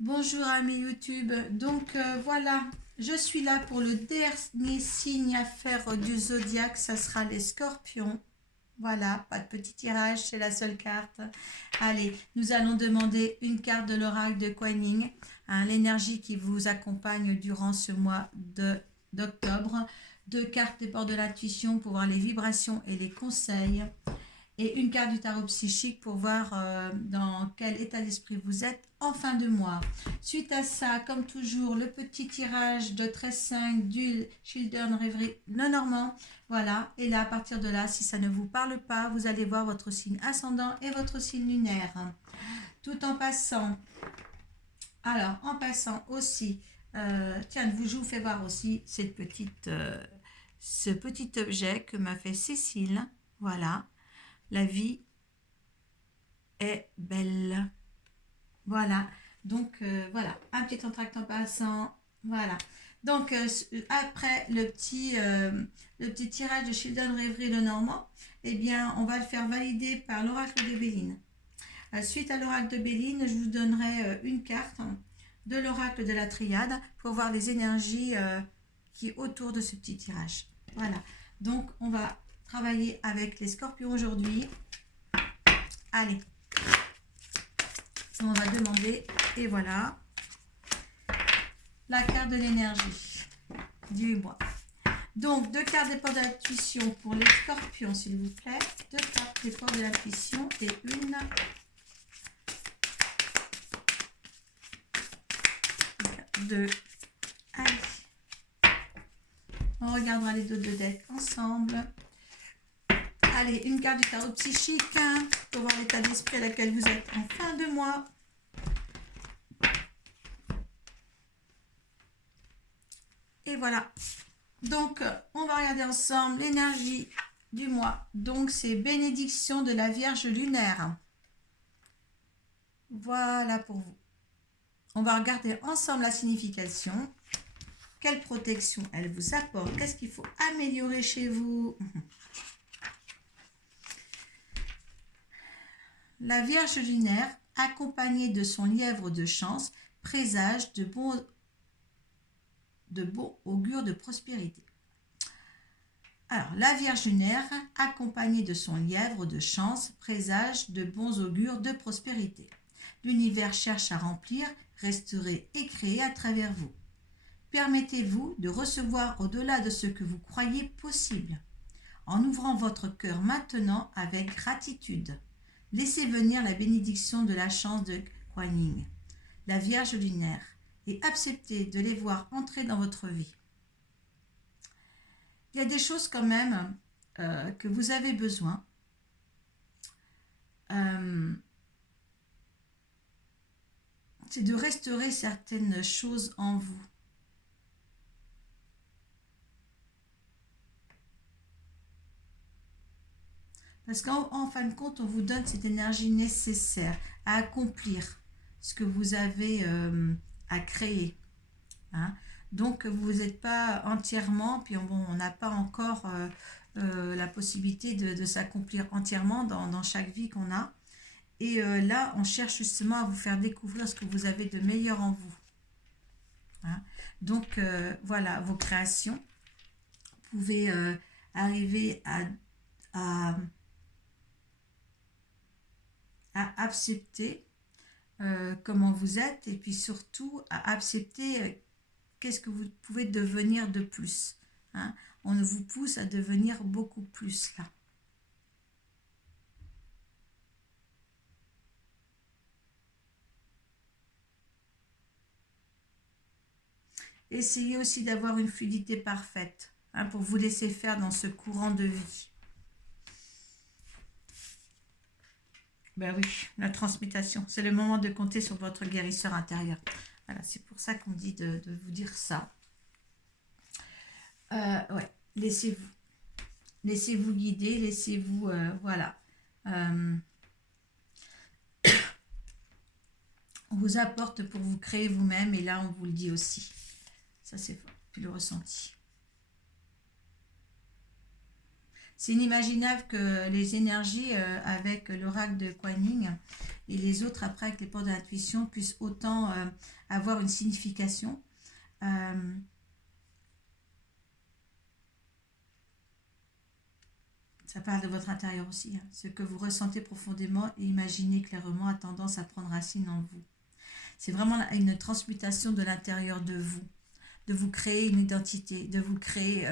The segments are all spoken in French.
Bonjour amis YouTube, donc voilà, je suis là pour le dernier signe à faire du zodiaque, ça sera les scorpions. Voilà, pas de petit tirage, c'est la seule carte. Allez, nous allons demander une carte de l'oracle de Kuan Yin, hein, l'énergie qui vous accompagne durant ce mois d'octobre. Deux cartes des ports de l'intuition pour voir les vibrations et les conseils et une carte du tarot psychique pour voir dans quel état d'esprit vous êtes en fin de mois. Suite à ça, comme toujours, le petit tirage de 13-5 du Children Reverie Lenormand. Voilà, et là, à partir de là, si ça ne vous parle pas, vous allez voir votre signe ascendant et votre signe lunaire. Tout en passant, alors, en passant aussi, tiens, je vous fais voir aussi ce petit objet que m'a fait Cécile. Voilà, la vie est belle. Voilà. Donc, voilà. Un petit entracte en passant. Voilà. Donc, après le petit tirage de Children Reverie Lenormand, eh bien, on va le faire valider par l'oracle de Béline. Suite à l'oracle de Béline, je vous donnerai une carte de l'oracle de la triade pour voir les énergies qui est autour de ce petit tirage. Voilà. Donc, on va travailler avec les scorpions aujourd'hui. Allez. On va demander, et voilà, la carte de l'énergie du mois. Donc, deux cartes des ports de l'intuition pour les scorpions, s'il vous plaît. Deux cartes des ports de l'intuition et une. Deux. Allez. On regardera les deux de deck ensemble. Allez, une carte du tarot psychique pour voir l'état d'esprit à laquelle vous êtes en fin de mois. Et voilà. Donc, on va regarder ensemble l'énergie du mois. Donc, c'est bénédiction de la Vierge lunaire. Voilà pour vous. On va regarder ensemble la signification. Quelle protection elle vous apporte? Qu'est-ce qu'il faut améliorer chez vous? La Vierge lunaire, accompagnée de son lièvre de chance, présage de bons augures de prospérité. Alors, la Vierge lunaire, accompagnée de son lièvre de chance, présage de bons augures de prospérité. L'univers cherche à remplir, restaurer et créer à travers vous. Permettez-vous de recevoir au-delà de ce que vous croyez possible. En ouvrant votre cœur maintenant avec gratitude, laissez venir la bénédiction de la chance de Kuan Yin, la Vierge lunaire, et acceptez de les voir entrer dans votre vie. Il y a des choses quand même que vous avez besoin. C'est de restaurer certaines choses en vous. Parce qu'en fin de compte, on vous donne cette énergie nécessaire à accomplir ce que vous avez à créer. Hein. Donc, vous n'êtes pas entièrement, puis on n'a pas encore la possibilité de s'accomplir entièrement dans chaque vie qu'on a. Et là, on cherche justement à vous faire découvrir ce que vous avez de meilleur en vous. Hein. Donc, voilà, vos créations. Vous pouvez arriver à accepter comment vous êtes et puis surtout à accepter qu'est-ce que vous pouvez devenir de plus. Hein. On vous pousse à devenir beaucoup plus là. Essayez aussi d'avoir une fluidité parfaite pour vous laisser faire dans ce courant de vie. Ben oui, la transmutation, c'est le moment de compter sur votre guérisseur intérieur. Voilà, c'est pour ça qu'on dit de vous dire ça. Ouais, laissez-vous. Laissez-vous guider, laissez-vous, voilà. On vous apporte pour vous créer vous-même et là, on vous le dit aussi. Ça, c'est fort, puis le ressenti. C'est inimaginable que les énergies avec l'oracle de Kuan Yin et les autres après avec les portes de l'intuition puissent autant avoir une signification. Ça parle de votre intérieur aussi. Hein. Ce que vous ressentez profondément et imaginez clairement a tendance à prendre racine en vous. C'est vraiment une transmutation de l'intérieur de vous créer une identité, de vous créer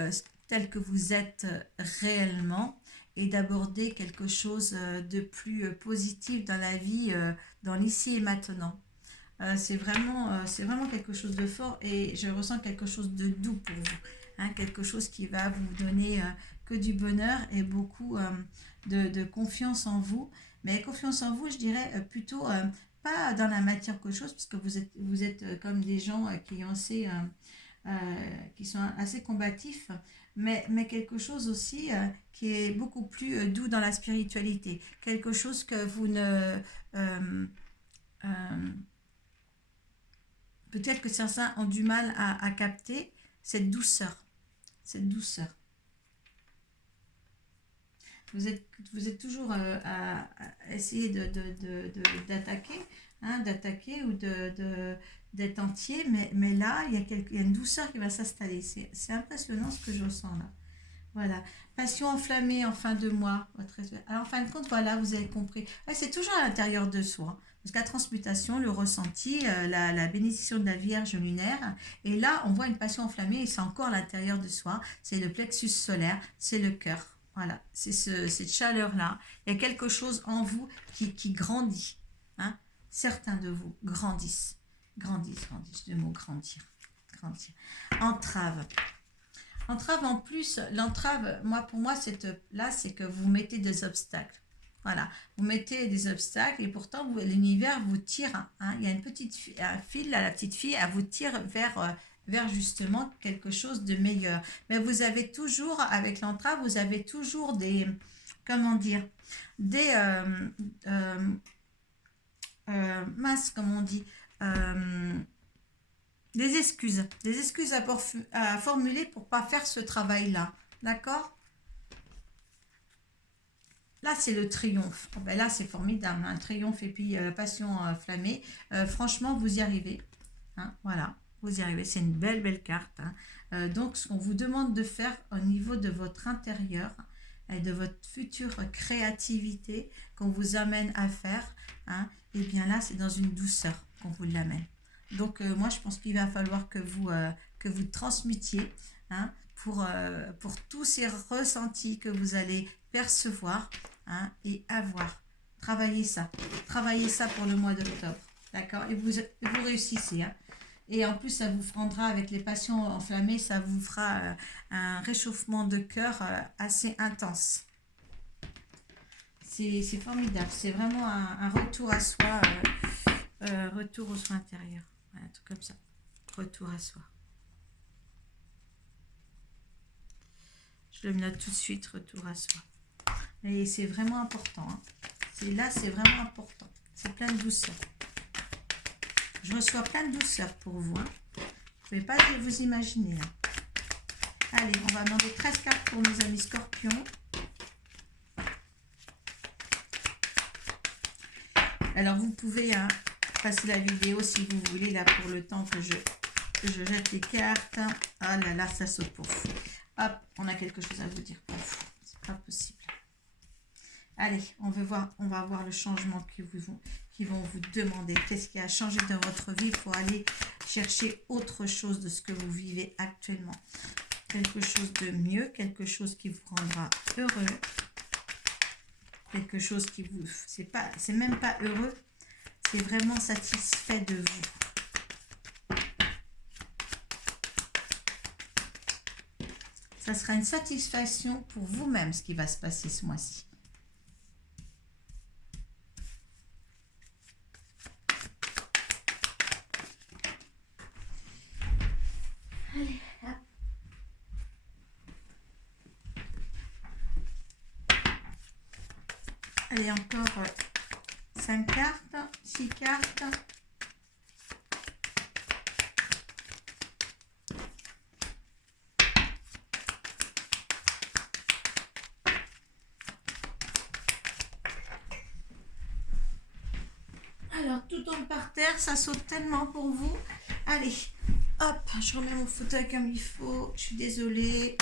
tel que vous êtes réellement et d'aborder quelque chose de plus positif dans la vie, dans l'ici et maintenant. C'est vraiment quelque chose de fort et je ressens quelque chose de doux pour vous. Hein, quelque chose qui va vous donner que du bonheur et beaucoup de confiance en vous. Mais confiance en vous, je dirais plutôt pas dans la matière qu'autre chose, puisque vous êtes comme des gens qui sont assez combatifs, mais quelque chose aussi qui est beaucoup plus doux dans la spiritualité. Quelque chose que vous ne... peut-être que certains ont du mal à capter cette douceur. Cette douceur. Vous êtes toujours à essayer d'attaquer, hein, d'attaquer ou d'être entier, mais là, il y a une douceur qui va s'installer. C'est impressionnant ce que je ressens là. Voilà. Passion enflammée en fin de mois. Alors, en fin de compte, voilà, vous avez compris. Ouais, c'est toujours à l'intérieur de soi. Parce que la transmutation, le ressenti, la bénédiction de la Vierge lunaire. Et là, on voit une passion enflammée et c'est encore à l'intérieur de soi. C'est le plexus solaire, c'est le cœur. Voilà, c'est cette chaleur-là. Il y a quelque chose en vous qui grandit. Hein. Certains de vous grandissent. Grandissent. Le mot grandir. Entrave. Entrave en plus, l'entrave, pour moi, c'est que vous mettez des obstacles. Voilà, vous mettez des obstacles et pourtant l'univers vous tire. Hein, il y a un fil, là, la petite fille, elle vous tire vers justement quelque chose de meilleur. Mais vous avez toujours, avec l'entrave, vous avez toujours des, comment dire, des, mince, comment on dit, des excuses à formuler pour ne pas faire ce travail-là. D'accord ? Là, c'est le triomphe. Oh, ben là, c'est formidable. Un triomphe et puis passion flammée. Franchement, vous y arrivez. Hein, voilà, vous y arrivez. C'est une belle carte. Hein. Donc, ce qu'on vous demande de faire au niveau de votre intérieur et de votre future créativité qu'on vous amène à faire, hein, et bien là, c'est dans une douceur qu'on vous l'amène. Donc, moi, je pense qu'il va falloir que vous transmutiez, hein, pour tous ces ressentis que vous allez percevoir, hein, et avoir. Travaillez ça pour le mois d'octobre. D'accord ? Et vous réussissez. Hein. Et en plus, ça vous rendra, avec les passions enflammées, ça vous fera un réchauffement de cœur assez intense. C'est formidable. C'est vraiment un retour à soi, retour au soi intérieur. Un truc comme ça. Retour à soi. Je le note tout de suite, retour à soi. Et c'est vraiment important. Hein. C'est vraiment important. C'est plein de douceur. Je reçois plein de douceur pour vous. Hein. Vous ne pouvez pas vous imaginer. Hein. Allez, on va demander 13 cartes pour nos amis scorpions. Alors, vous pouvez passer la vidéo si vous voulez, là, pour le temps que je jette les cartes. Ah là là, ça saute pour fou. Hop, on a quelque chose à vous dire. C'est pas possible. Allez, on va voir le changement qu'ils vont vous demander. Qu'est-ce qui a changé dans votre vie pour aller chercher autre chose de ce que vous vivez actuellement. Quelque chose de mieux, quelque chose qui vous rendra heureux. Quelque chose qui vous... C'est même pas heureux, c'est vraiment satisfait de vous. Ça sera une satisfaction pour vous-même ce qui va se passer ce mois-ci. Allez, hop. Allez, encore 5 cartes, 6 cartes. tombe par terre, ça saute tellement pour vous. Allez, hop, je remets mon fauteuil comme il faut. Je suis désolée.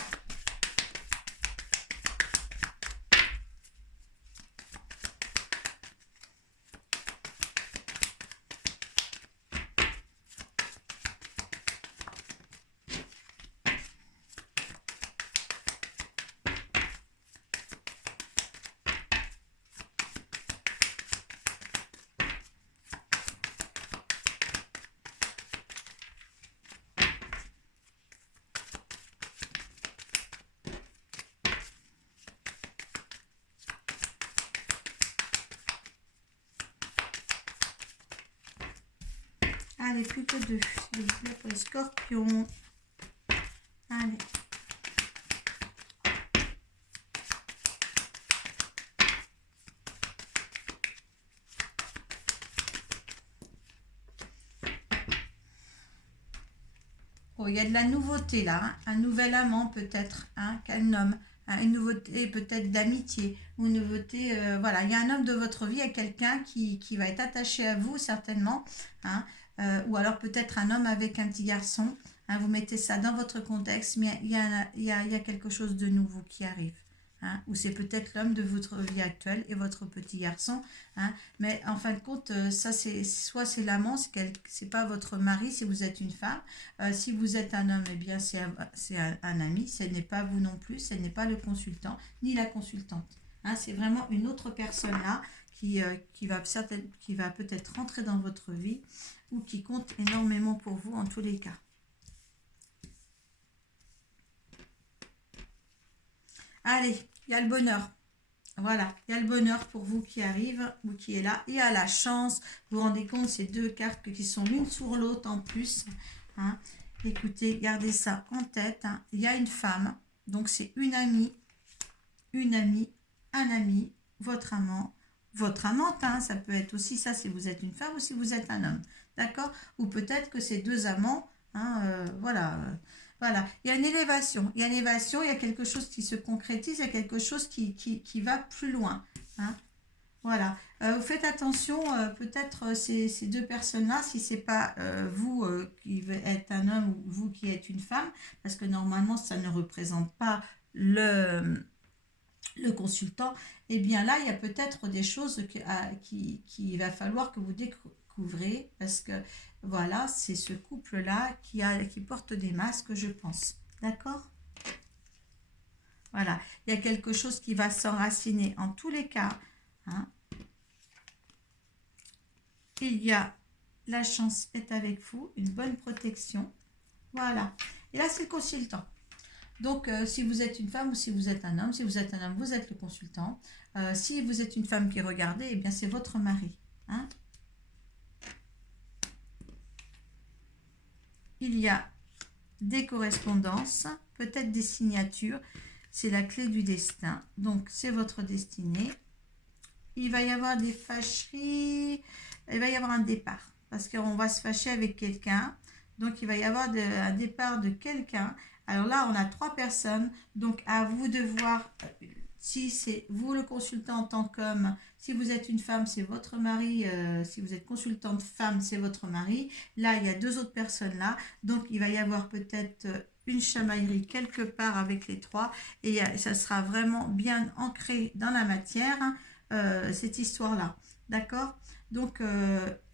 Allez, plus que 2, s'il vous plaît, pour les scorpions. Allez. Oh, il y a de la nouveauté là, hein. Un nouvel amant peut-être, hein, qu'elle nomme. Hein, une nouveauté peut-être d'amitié, ou une nouveauté, voilà, il y a un homme de votre vie, il y a quelqu'un qui va être attaché à vous certainement, hein, ou alors peut-être un homme avec un petit garçon, hein, vous mettez ça dans votre contexte, mais il y a quelque chose de nouveau qui arrive. Hein, ou c'est peut-être l'homme de votre vie actuelle et votre petit garçon, hein, mais en fin de compte, ça c'est soit c'est l'amant, c'est pas votre mari si vous êtes une femme. Si vous êtes un homme, eh bien c'est un ami, ce n'est pas vous non plus, ce n'est pas le consultant ni la consultante. Hein, c'est vraiment une autre personne là qui va peut-être rentrer dans votre vie ou qui compte énormément pour vous en tous les cas. Allez, il y a le bonheur. Voilà, il y a le bonheur pour vous qui arrive ou qui est là. Il y a la chance. Vous vous rendez compte, ces deux cartes qui sont l'une sur l'autre en plus. Hein. Écoutez, gardez ça en tête. Hein. Il y a une femme. Donc, c'est une amie, un ami, votre amant, votre amante. Hein. Ça peut être aussi ça si vous êtes une femme ou si vous êtes un homme. D'accord? Ou peut-être que c'est deux amants. Hein, voilà. Voilà, il y a une élévation, il y a quelque chose qui se concrétise, il y a quelque chose qui va plus loin. Hein. Voilà, vous faites attention, peut-être ces deux personnes-là, si c'est pas vous qui êtes un homme ou vous qui êtes une femme, parce que normalement ça ne représente pas le consultant, et bien là il y a peut-être des choses qu'il va falloir que vous découvrez, parce que voilà, c'est ce couple-là qui porte des masques, je pense. D'accord? Voilà, il y a quelque chose qui va s'enraciner. En tous les cas, hein, il y a la chance est avec vous, une bonne protection. Voilà. Et là, c'est le consultant. Donc, si vous êtes une femme ou si vous êtes un homme, si vous êtes un homme, vous êtes le consultant. Si vous êtes une femme qui regardez, eh bien, c'est votre mari. Hein? Il y a des correspondances, peut-être des signatures. C'est la clé du destin. Donc, c'est votre destinée. Il va y avoir des fâcheries. Il va y avoir un départ. Parce qu'on va se fâcher avec quelqu'un. Donc, il va y avoir un départ de quelqu'un. Alors là, on a 3 personnes. Donc, à vous de voir si c'est vous le consultant en tant qu'homme. Si vous êtes une femme, c'est votre mari. Si vous êtes consultante femme, c'est votre mari. Là, il y a 2 autres personnes là. Donc, il va y avoir peut-être une chamaillerie quelque part avec les 3. Et ça sera vraiment bien ancré dans la matière, cette histoire-là. D'accord? Donc,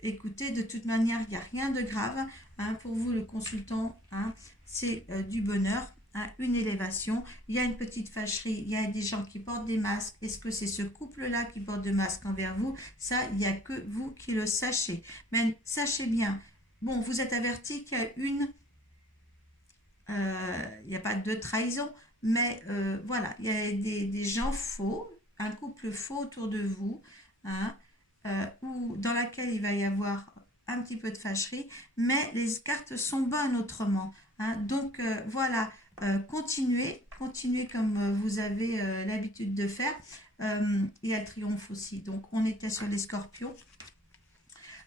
écoutez, de toute manière, il n'y a rien de grave. Hein, pour vous, le consultant, hein, c'est du bonheur. Une élévation, il y a une petite fâcherie, il y a des gens qui portent des masques. Est-ce que c'est ce couple-là qui porte des masques envers vous? Ça, il n'y a que vous qui le sachez. Mais sachez bien, bon, vous êtes averti qu'il y a il n'y a pas de trahison, mais voilà, il y a des gens faux, un couple faux autour de vous, hein, ou dans laquelle il va y avoir un petit peu de fâcherie, mais les cartes sont bonnes autrement. Hein. Donc voilà, continuez comme vous avez l'habitude de faire. Il y a le triomphe aussi. Donc on était sur les scorpions.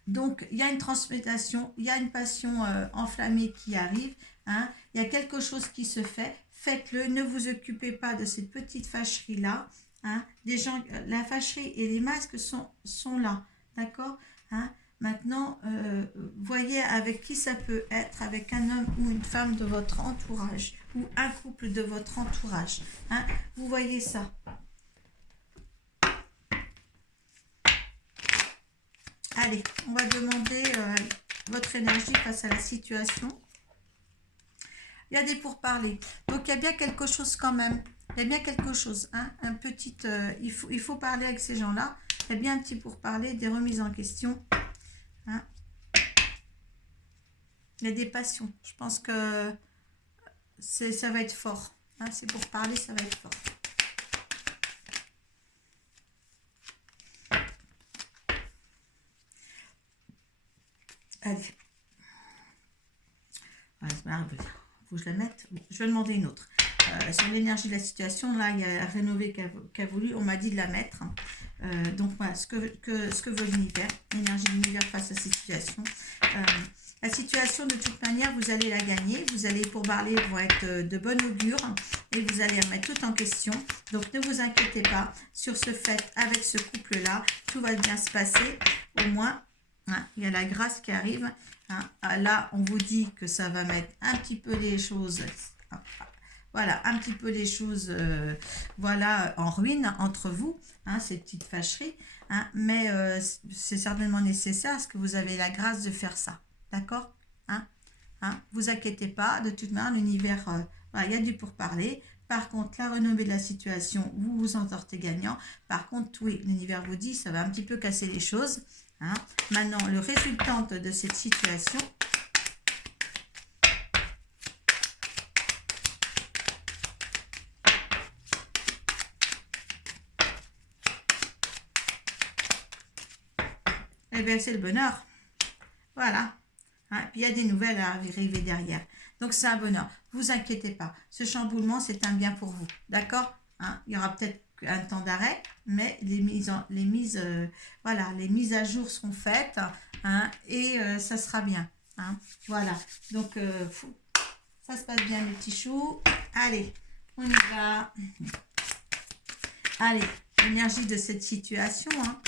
Donc il y a une transmutation, il y a une passion enflammée qui arrive. Hein. Il y a quelque chose qui se fait. Faites-le, ne vous occupez pas de cette petite fâcherie-là. Hein. La fâcherie et les masques sont là. D'accord? Hein. Maintenant, voyez avec qui ça peut être, avec un homme ou une femme de votre entourage, ou un couple de votre entourage. Hein. Vous voyez ça. Allez, on va demander votre énergie face à la situation. Il y a des pourparlers. Donc, il y a bien quelque chose quand même. Il y a bien quelque chose. Hein, un petit, il faut parler avec ces gens-là. Il y a bien un petit pourparler, des remises en question. Hein. Il y a des passions. Je pense que ça va être fort. Hein, c'est pour parler, ça va être fort. Allez. Voilà, faut que je la mette. Je vais demander une autre. Sur l'énergie de la situation, là, il y a Rénové qui a voulu. On m'a dit de la mettre. Donc voilà, ce que veut l'univers, l'énergie de l'univers face à cette situation. La situation, de toute manière, vous allez la gagner. Vous allez, pour parler, vont être de bon augure et vous allez remettre tout en question. Donc, ne vous inquiétez pas sur ce fait avec ce couple-là. Tout va bien se passer. Au moins, hein, il y a la grâce qui arrive. Hein. Là, on vous dit que ça va mettre un petit peu les choses... Voilà, un petit peu les choses voilà, en ruine entre vous, hein, ces petites fâcheries. Hein, mais c'est certainement nécessaire parce que vous avez la grâce de faire ça. D'accord, hein, vous inquiétez pas, de toute manière, l'univers, voilà, il y a du pourparler. Par contre, la renommée de la situation, vous vous en sortez gagnant. Par contre, oui, l'univers vous dit, ça va un petit peu casser les choses. Hein. Maintenant, le résultante de cette situation... Eh bien, c'est le bonheur. Voilà. Hein, puis il y a des nouvelles à arriver derrière. Donc, c'est un bonheur. Ne vous inquiétez pas. Ce chamboulement, c'est un bien pour vous. D'accord, hein, il y aura peut-être un temps d'arrêt, mais les mises à jour seront faites. Hein, et ça sera bien. Hein, voilà. Donc, ça se passe bien, mes petits choux. Allez, on y va. Allez, l'énergie de cette situation, hein,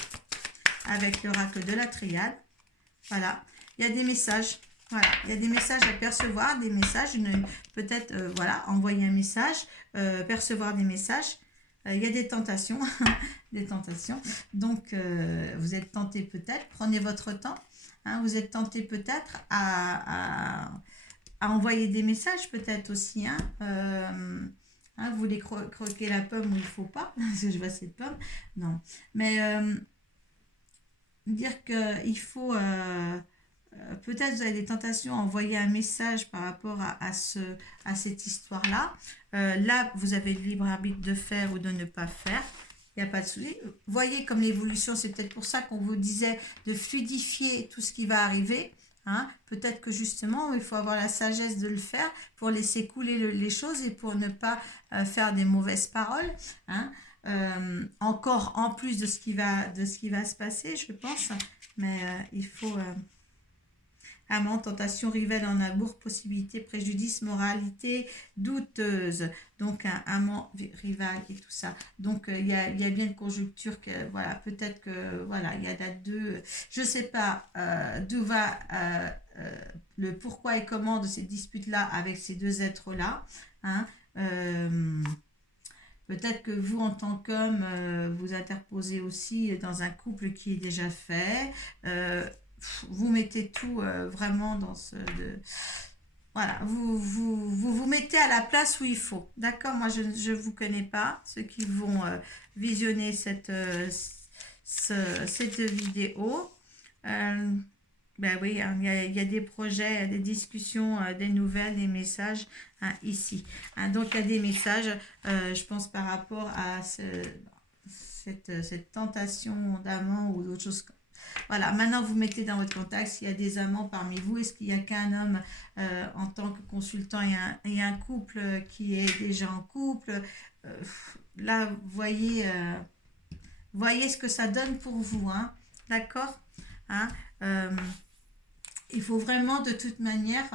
avec l'oracle de la triade. Voilà, il y a des messages. Voilà, il y a des messages à percevoir, des messages, peut-être, voilà, envoyer un message, percevoir des messages. Il y a des tentations, des tentations. Donc, vous êtes tenté peut-être, prenez votre temps. Hein, vous êtes tenté peut-être à envoyer des messages peut-être aussi. Hein, hein, vous voulez croquer la pomme où il ne faut pas, parce que je vois cette pomme. Non, mais... dire qu'il faut, peut-être vous avez des tentations à envoyer un message par rapport à cette histoire-là. Là, vous avez le libre arbitre de faire ou de ne pas faire. Il n'y a pas de souci. Voyez comme l'évolution, c'est peut-être pour ça qu'on vous disait de fluidifier tout ce qui va arriver. Hein. Peut-être que justement, il faut avoir la sagesse de le faire pour laisser couler les choses et pour ne pas faire des mauvaises paroles. Hein. Encore en plus de ce qui va se passer, je pense, mais il faut amant, tentation, rivale en amour, possibilité, préjudice, moralité douteuse, donc un amant, rival et tout ça. Donc il y a bien une conjoncture que voilà, peut-être que voilà, il y a là-deux, je sais pas d'où va le pourquoi et comment de ces disputes là avec ces deux êtres là. Hein, peut-être que vous, en tant qu'homme, vous interposez aussi dans un couple qui est déjà fait. Vous mettez tout vraiment dans voilà, vous mettez à la place où il faut. D'accord, moi, je ne vous connais pas. Ceux qui vont visionner cette vidéo. Ben oui, hein, il y a des projets, des discussions, des nouvelles, des messages hein, ici. Hein, donc, il y a des messages, je pense, par rapport à cette tentation d'amant ou d'autres choses. Voilà, maintenant, vous mettez dans votre contact s'il y a des amants parmi vous. Est-ce qu'il n'y a qu'un homme en tant que consultant et un couple qui est déjà en couple là, voyez ce que ça donne pour vous. Hein, d'accord, hein, il faut vraiment de toute manière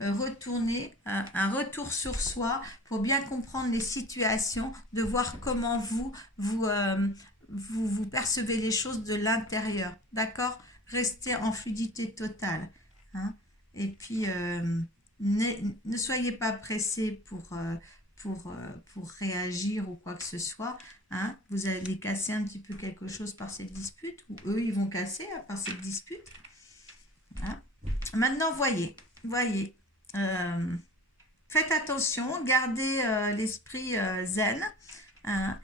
retourner, un retour sur soi pour bien comprendre les situations, de voir comment vous percevez les choses de l'intérieur, d'accord? restez en fluidité totale. Hein. Et puis, ne soyez pas pressés pour réagir ou quoi que ce soit. Hein. Vous allez casser un petit peu quelque chose par cette dispute, ou eux, ils vont casser par cette dispute. Hein. Maintenant, voyez, faites attention, gardez l'esprit zen, hein,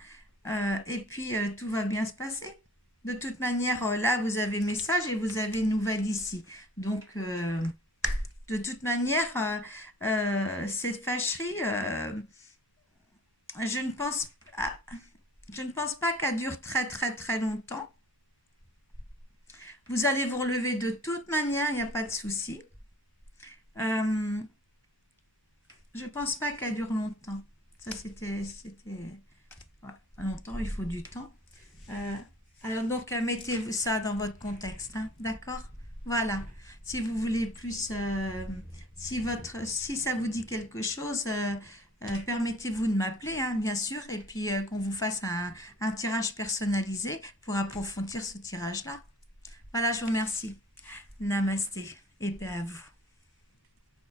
et puis tout va bien se passer. De toute manière, là, vous avez message et vous avez nouvelle ici. Donc, de toute manière, cette fâcherie, je ne pense pas qu'elle dure très très très longtemps. Vous allez vous relever de toute manière, il n'y a pas de souci. Je ne pense pas qu'elle dure longtemps. Ça, c'était ouais, longtemps, il faut du temps. Alors, donc, mettez-vous ça dans votre contexte. Hein, d'accord? Voilà. Si vous voulez plus, si ça vous dit quelque chose, permettez-vous de m'appeler, hein, bien sûr, et puis qu'on vous fasse un tirage personnalisé pour approfondir ce tirage-là. Voilà, je vous remercie. Namasté et paix à vous.